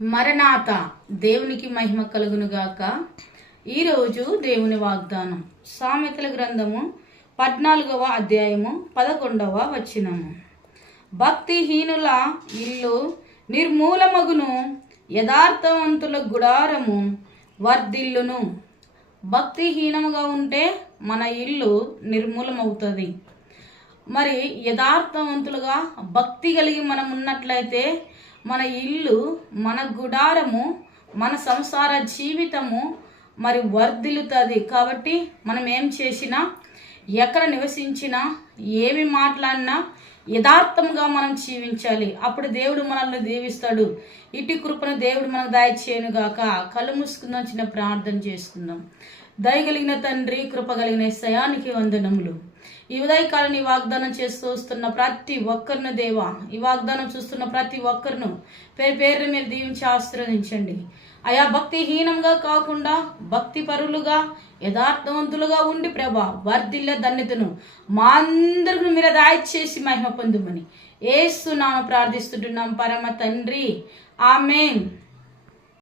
మరణాత దేవునికి మహిమ కలుగునుగాక. ఈరోజు దేవుని వాగ్దానం సామెతల గ్రంథము 14వ అధ్యాయము 11వ వచనము. భక్తిహీనుల ఇల్లు నిర్మూలమగును, యథార్థవంతుల గుడారము వర్ధిల్లును. భక్తిహీనముగా ఉంటే మన ఇల్లు నిర్మూలమవుతుంది. మరి యథార్థవంతులుగా భక్తి కలిగి మనం ఉన్నట్లయితే మన ఇల్లు, మన గుడారము, మన సంసార జీవితము మరి వర్ధిల్లుతుంది. కాబట్టి మనం ఏం చేసినా, ఎక్కడ నివసించినా, ఏమి మాట్లాడినా యథార్థంగా మనం జీవించాలి. అప్పుడు దేవుడు మనల్ని దీవిస్తాడు. ఇటు కృపను దేవుడు మనకు దయచేయనుగాక. కళ్ళు మూసుకుందాం, చిన్న ప్రార్థన చేసుకుందాం. దయగలిగిన తండ్రి, కృప కలిగిన యేసయ్యానికి వందనములు. ఈ ఉదయకాలం ఈ వాగ్దానం చేస్తూ వస్తున్న ప్రతి ఒక్కరిను దేవా, ఈ వాగ్దానం చూస్తున్న ప్రతి ఒక్కరిను పేరు పేరు మీరు దీవించి ఆశీర్వదించండి. అయా భక్తిహీనంగా కాకుండా భక్తి పరులుగా యథార్థవంతులుగా ఉండి ప్రభా వర్ధిల్ల ధన్యతను మా అందరిని మీరు దయచేసి మహిమ పొందుమని యేసు నామమున ప్రార్థిస్తుంటున్నాం పరమ తండ్రి. ఆమేన్.